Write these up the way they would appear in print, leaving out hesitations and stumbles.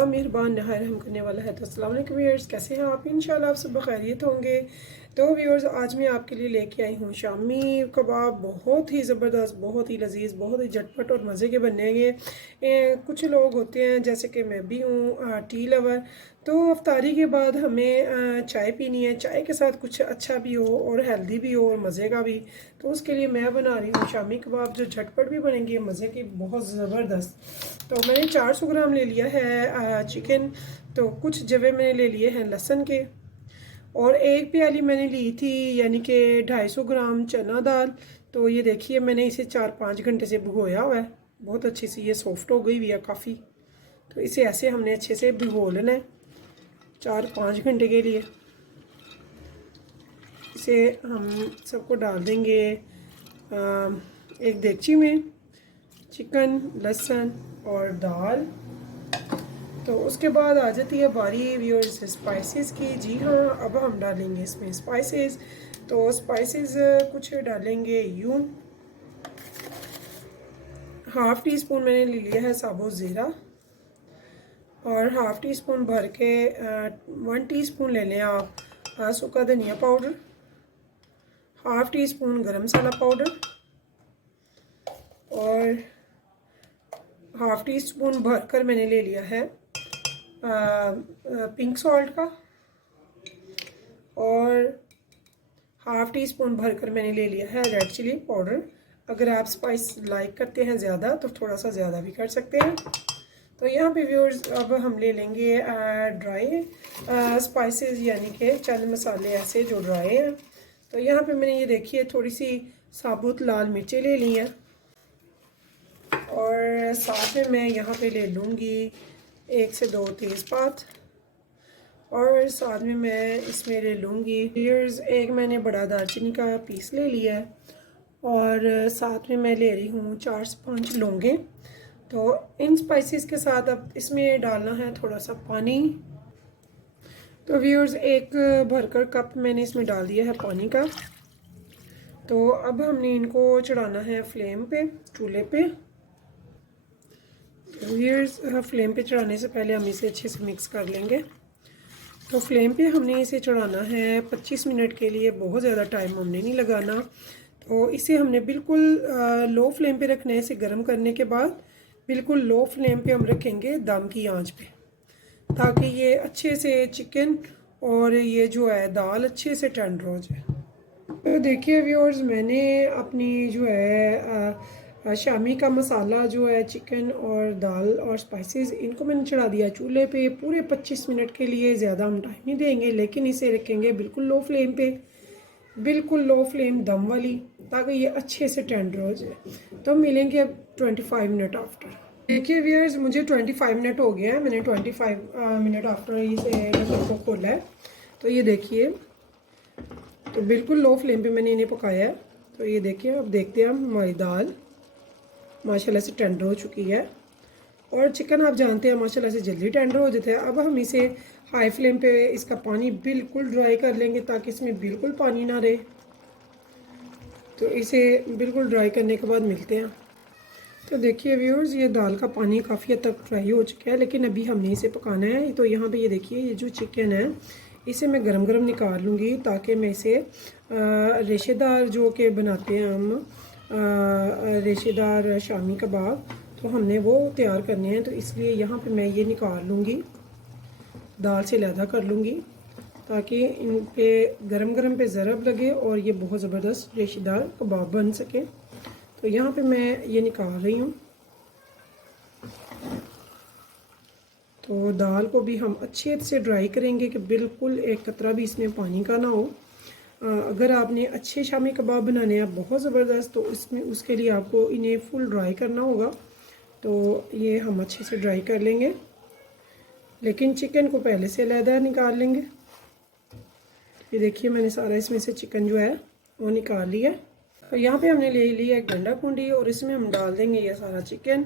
बड़ा मेहरबान नहाय रहम करने वाला है। तो अस्सलाम वालेकुम व्यूअर्स, कैसे हैं आप? इंशाल्लाह आप सब खैरियत होंगे। तो व्यूअर्स, आज मैं आपके लिए लेके आई हूँ शामी कबाब। बहुत ही ज़बरदस्त, बहुत ही लजीज, बहुत ही झटपट और मज़े के बनेंगे। कुछ लोग होते हैं जैसे कि मैं भी हूँ टी लवर, तो अफ्तारी के बाद हमें चाय पीनी है। चाय के साथ कुछ अच्छा भी हो और हेल्दी भी हो और मज़े का भी। तो उसके लिए मैं बना रही हूँ शामी कबाब, जो झटपट भी बनेंगे, मज़े की, बहुत ज़बरदस्त। तो मैंने 400 ग्राम ले लिया है चिकन। तो कुछ जवे मैंने ले लिए हैं लहसुन के, और एक प्याली मैंने ली थी यानी कि 250 ग्राम चना दाल। तो ये देखिए, मैंने इसे 4-5 घंटे से भिगोया हुआ है। बहुत अच्छी सी ये सॉफ्ट हो गई हुई है काफ़ी। तो इसे ऐसे हमने अच्छे से भिगो लेना है 4-5 घंटे के लिए। इसे हम सबको डाल देंगे एक देगची में, चिकन, लहसुन और दाल। तो उसके बाद आ जाती है बारी व्यूअर्स स्पाइसेस की। जी हाँ, अब हम डालेंगे इसमें स्पाइसेस। तो स्पाइसेस कुछ डालेंगे यूं। हाफ़ टी स्पून मैंने ले लिया है साबुत ज़ीरा, और हाफ़ टी स्पून भर के 1 टीस्पून ले लें आप सूखा धनिया पाउडर, हाफ़ टी स्पून गरम मसाला पाउडर, और हाफ़ टी स्पून भर कर मैंने ले लिया है पिंक सॉल्ट का, और हाफ़ टी स्पून भर कर मैंने ले लिया है रेड चिली पाउडर। अगर आप स्पाइस लाइक करते हैं ज़्यादा तो थोड़ा सा ज़्यादा भी कर सकते हैं। तो यहाँ पे व्यूअर्स, अब हम ले लेंगे ड्राई स्पाइसेस, यानी कि चंद मसाले ऐसे जो ड्राई हैं। तो यहाँ पे मैंने ये देखिए थोड़ी सी साबुत लाल मिर्चें ले ली हैं, और साथ में मैं यहाँ पे ले लूँगी 1 से 2 तेज़पात, और साथ में मैं इसमें ले लूँगी एक मैंने बड़ा दालचीनी का पीस ले लिया है, और साथ में मैं ले रही हूँ 4 से 5 लौंगे। तो इन स्पाइसेस के साथ अब इसमें डालना है थोड़ा सा पानी। तो व्यूअर्स, एक भरकर कप मैंने इसमें डाल दिया है पानी का। तो अब हमने इनको चढ़ाना है फ्लेम पे, चूल्हे पे। व्यूअर्स, फ्लेम पे चढ़ाने से पहले हम इसे अच्छे से मिक्स कर लेंगे। तो फ्लेम पे हमने इसे चढ़ाना है 25 मिनट के लिए, बहुत ज़्यादा टाइम हमने नहीं लगाना। तो इसे हमने बिल्कुल लो फ्लेम पे रखना है। इसे गर्म करने के बाद बिल्कुल लो फ्लेम पे हम रखेंगे दम की आंच पे, ताकि ये अच्छे से चिकन और ये जो है दाल अच्छे से टेंडर हो जाए। तो देखिए व्यूअर्स, मैंने अपनी जो है शामी का मसाला जो है, चिकन और दाल और स्पाइसेस, इनको मैंने चढ़ा दिया चूल्हे पे पूरे 25 मिनट के लिए। ज़्यादा हम टाइम नहीं देंगे, लेकिन इसे रखेंगे बिल्कुल लो फ्लेम पे, बिल्कुल लो फ्लेम दम वाली, ताकि ये अच्छे से टेंडर हो जाए। तो मिलेंगे अब 25 मिनट आफ्टर। देखिए व्यूअर्स, मुझे 25 मिनट हो गया है। मैंने 25 मिनट आफ्टर इसे को खोला है। तो ये देखिए, तो बिल्कुल लो फ्लेम पे मैंने इन्हें पकाया है। तो ये देखिए, अब देखते हैं हम, हमारी दाल माशाल्लाह से टेंडर हो चुकी है, और चिकन आप जानते हैं माशाल्लाह से जल्दी टेंडर हो जाता है। अब हम इसे हाई फ्लेम पे इसका पानी बिल्कुल ड्राई कर लेंगे, ताकि इसमें बिल्कुल पानी ना रहे। तो इसे बिल्कुल ड्राई करने के बाद मिलते हैं। तो देखिए व्यूअर्स, ये दाल का पानी काफ़ी हद तक ड्राई हो चुका है, लेकिन अभी हमने इसे पकाना है। तो यहाँ पे ये देखिए, ये जो चिकन है इसे मैं गरम गरम निकाल लूँगी, ताकि मैं इसे रेशेदार जो के बनाते हैं हम रेशेदार शामी कबाब, तो हमने वो तैयार करने हैं। तो इसलिए यहाँ पे मैं ये निकाल लूँगी, दाल से अलहदा कर लूँगी, ताकि इन पे गरम गरम पे ज़रब लगे और ये बहुत ज़बरदस्त रेशेदार कबाब बन सके। तो यहाँ पे मैं ये निकाल रही हूँ। तो दाल को भी हम अच्छे से ड्राई करेंगे कि बिल्कुल एक कतरा भी इसमें पानी का ना हो। अगर आपने अच्छे शामी कबाब बनाने हैं बहुत ज़बरदस्त, तो इसमें उसके लिए आपको इन्हें फुल ड्राई करना होगा। तो ये हम अच्छे से ड्राई कर लेंगे, लेकिन चिकन को पहले से अलहदा निकाल लेंगे। ये देखिए, मैंने सारा इसमें से चिकन जो है वो निकाल लिया। तो यहाँ पे हमने ले लिया एक गंडा कुंडी, और इसमें हम डाल देंगे ये सारा चिकन।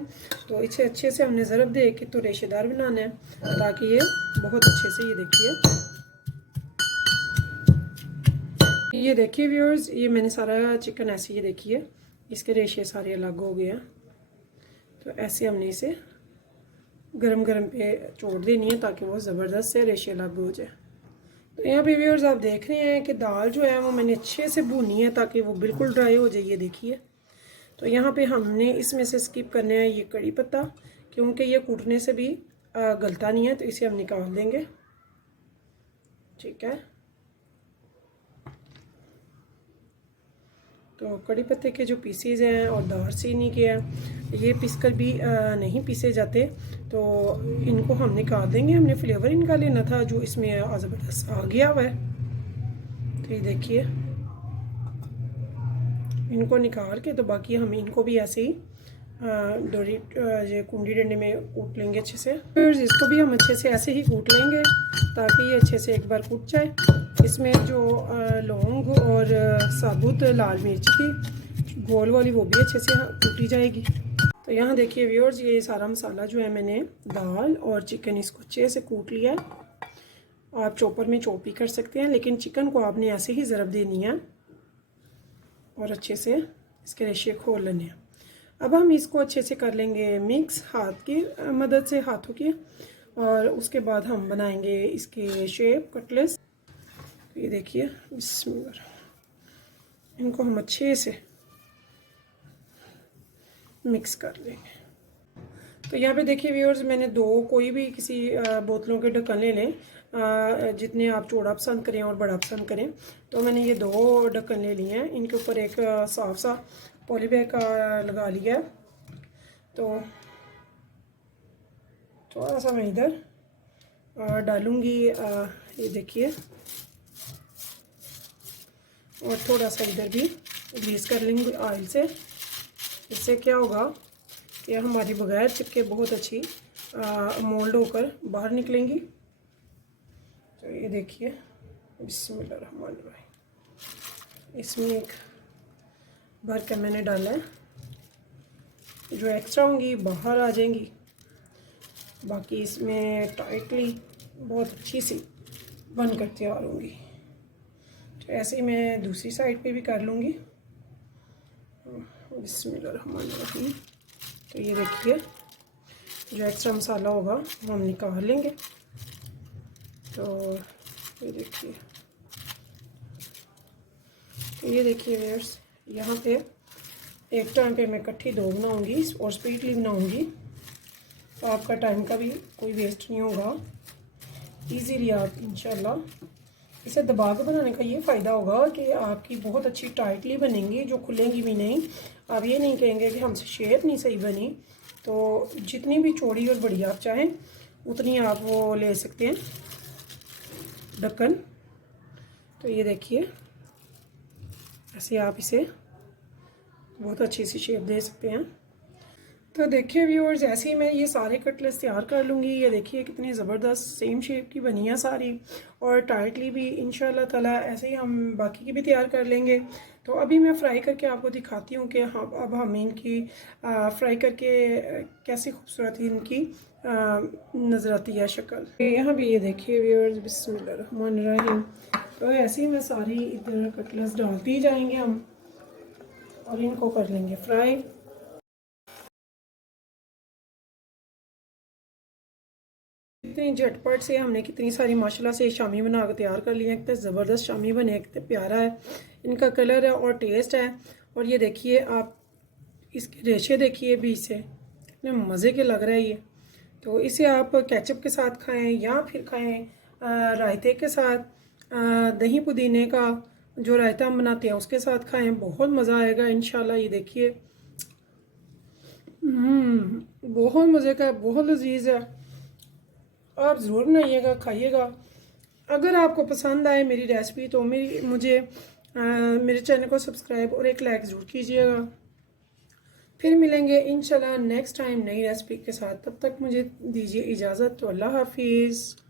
तो इसे अच्छे से हमने ज़रब दे के तो रेशेदार बनाना है, ताकि ये बहुत अच्छे से, ये देखिए व्यूअर्स, ये मैंने सारा चिकन ऐसे, ये देखिए इसके रेशे सारे अलग हो गए हैं। तो ऐसे हमने इसे गरम गरम पे छोड़ देनी है ताकि वो ज़बरदस्त से रेशे अलग हो जाए। तो यहाँ पे व्यूअर्स आप देख रहे हैं कि दाल जो है वो मैंने अच्छे से भूनी है ताकि वो बिल्कुल ड्राई हो जाए। ये देखिए, तो यहाँ पे हमने इसमें से स्किप करना है ये कड़ी पत्ता, क्योंकि ये कूटने से भी गलता नहीं है, तो इसे हम निकाल देंगे। ठीक है, तो कड़ी पत्ते के जो पीसेज हैं और दालचीनी के हैं, ये पीसकर भी नहीं पीसे जाते, तो इनको हम निकाल देंगे। हमने फ्लेवर इनका लेना था जो इसमें ज़बरदस्त आ गया हुआ है। तो ये देखिए, इनको निकाल के तो बाकी हम इनको भी ऐसे ही डोरी ये कुंडी डंडे में कूट लेंगे अच्छे से। फिर इसको भी हम अच्छे से ऐसे ही कूट लेंगे ताकि ये अच्छे से एक बार कूट जाए। इसमें जो लौंग और साबुत लाल मिर्च थी गोल वाली, वो भी अच्छे से कूटी जाएगी। तो यहाँ देखिए व्यूअर्स, ये सारा मसाला जो है मैंने दाल और चिकन इसको अच्छे से कूट लिया है। आप चॉपर में चॉप भी कर सकते हैं, लेकिन चिकन को आपने ऐसे ही ज़रब देनी है और अच्छे से इसके रेशे खोल लेने हैं। अब हम इसको अच्छे से कर लेंगे मिक्स हाथ की मदद से, हाथों की, और उसके बाद हम बनाएंगे इसके शेप कटलेट्स। ये देखिए, बिस्मिल्लाह, इनको हम अच्छे से मिक्स कर लेंगे। तो यहाँ पे देखिए व्यूअर्स, मैंने कोई भी किसी बोतलों के ढक्कन ले लें, जितने आप चौड़ा पसंद करें और बड़ा पसंद करें। तो मैंने ये 2 ढक्कन ले लिए हैं, इनके ऊपर एक साफ सा पॉली बैग का लगा लिया है। तो थोड़ा सा मैं इधर डालूँगी, ये देखिए, और थोड़ा सा इधर भी ग्रीस कर लेंगे ऑयल से। इससे क्या होगा कि हमारी बगैर चिपके बहुत अच्छी मोल्ड होकर बाहर निकलेंगी। तो ये देखिए, बिस्मिल्लाहिर्रहमानिर्रहीम, इसमें एक भर के मैंने डाला है, जो एक्स्ट्रा होंगी बाहर आ जाएंगी, बाकी इसमें टाइटली बहुत अच्छी सी बनकर तैयार होंगी। तो ऐसे ही मैं दूसरी साइड पे भी कर लूँगी। बिस्मिल्लाहिर्रहमानिर्रहीम। तो ये देखिए, जो एक्स्ट्रा मसाला होगा वो हम निकाल लेंगे। तो ये देखिए, व्यूअर्स, यहाँ पे एक टाइम पे मैं इकट्ठी 2 बनाऊँगी और स्पीडली बनाऊँगी, तो आपका टाइम का भी कोई वेस्ट नहीं होगा। इजीली आप इंशाल्लाह इसे दबा के बनाने का ये फ़ायदा होगा कि आपकी बहुत अच्छी टाइटली बनेंगी, जो खुलेंगी भी नहीं। आप ये नहीं कहेंगे कि हमसे शेप नहीं सही बनी। तो जितनी भी चौड़ी और बड़ी आप चाहें उतनी आप वो ले सकते हैं ढक्कन। तो ये देखिए, ऐसे आप इसे बहुत अच्छी सी शेप दे सकते हैं। तो देखिए व्यूअर्स, ऐसे ही मैं ये सारे कटलेट्स तैयार कर लूँगी। ये देखिए कितनी ज़बरदस्त सेम शेप की बनी है सारी, और टाइटली भी इंशाल्लाह ताला ऐसे ही हम बाकी की भी तैयार कर लेंगे। तो अभी मैं फ्राई करके आपको दिखाती हूँ कि हाँ, अब हम इनकी फ्राई करके कैसी खूबसूरत इनकी नज़र आती है शक्ल। यहाँ भी ये देखिए व्यूअर्स, बिस्मिल्लाहिर्रहमानिर्रहीम। तो ऐसे ही मैं सारी इधर कटलेट्स डालती ही जाएंगे हम, और इनको कर लेंगे फ्राई। इतनी झटपट से हमने कितनी सारी माशाल्लाह से शामी बना कर तैयार कर लिए हैं। कितने ज़बरदस्त शामी बने, कितने प्यारा है इनका कलर है और टेस्ट है। और ये देखिए, आप इसके रेशे देखिए बीच से, कितने मज़े के लग रहा है ये। तो इसे आप केचप के साथ खाएं या फिर खाएं रायते के साथ, दही पुदीने का जो रायता हम बनाते हैं उसके साथ खाएं, बहुत मज़ा आएगा इंशाल्लाह। ये देखिए, बहुत मज़े का, बहुत लजीज है। आप ज़रूर बनाइएगा, खाइएगा। अगर आपको पसंद आए मेरी रेसिपी तो मेरे चैनल को सब्सक्राइब और एक लाइक ज़रूर कीजिएगा। फिर मिलेंगे इंशाल्लाह नेक्स्ट टाइम नई रेसिपी के साथ। तब तक मुझे दीजिए इजाज़त। तो अल्लाह हाफिज़।